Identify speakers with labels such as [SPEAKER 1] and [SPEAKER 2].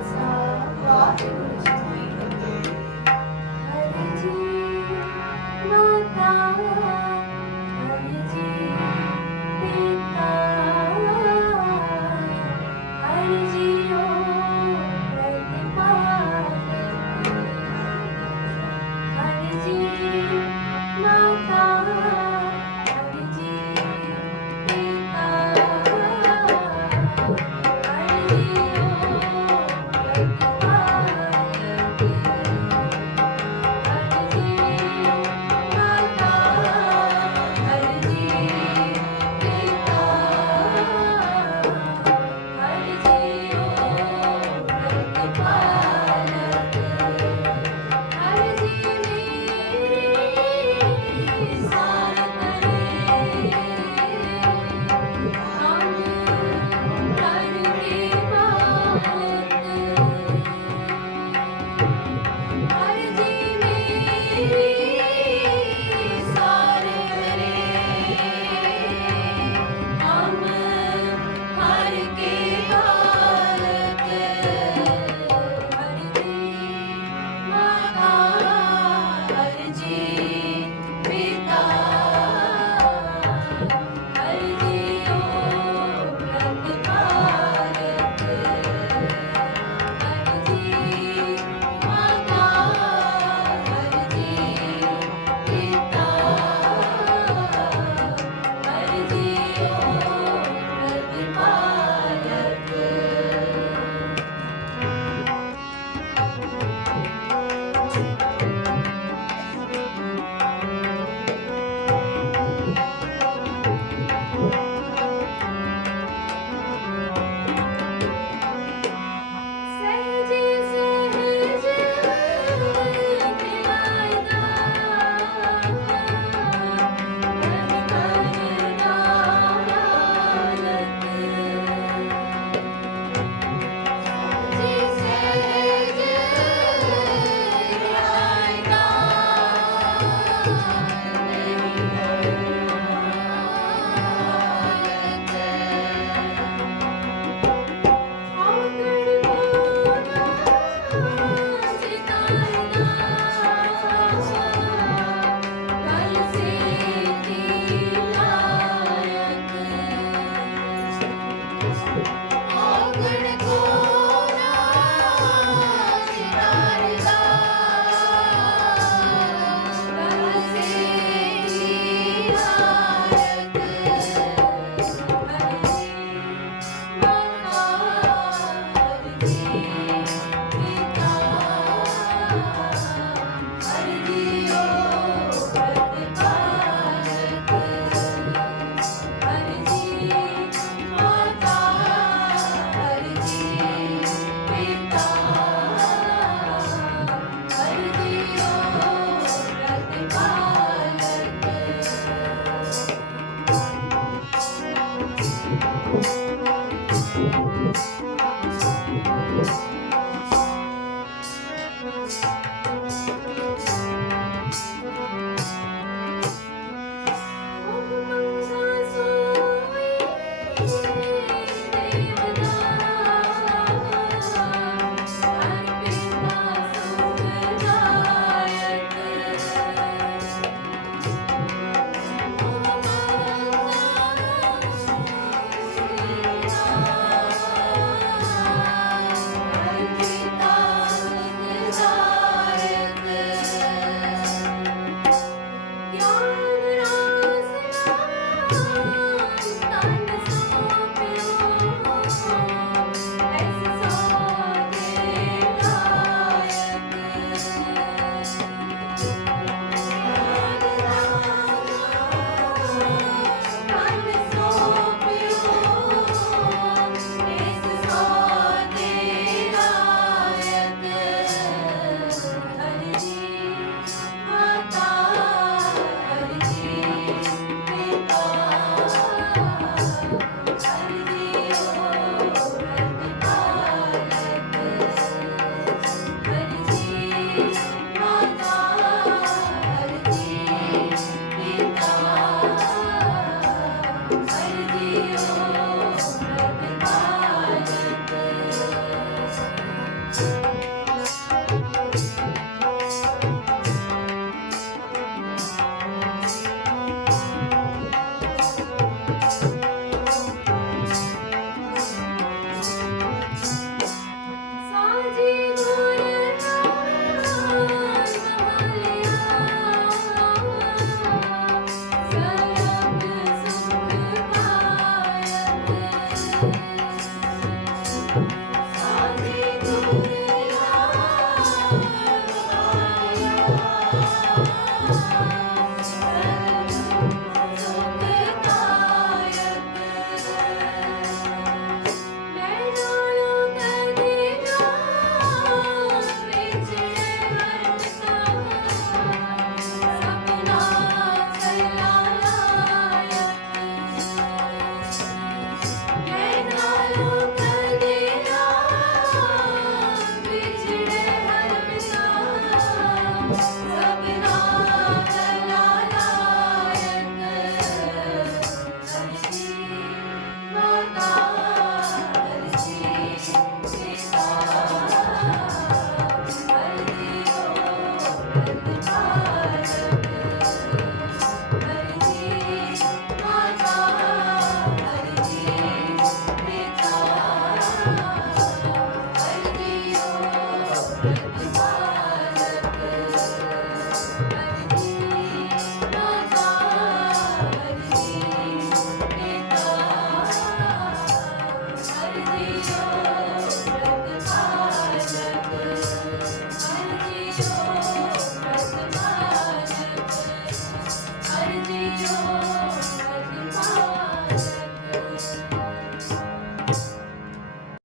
[SPEAKER 1] It's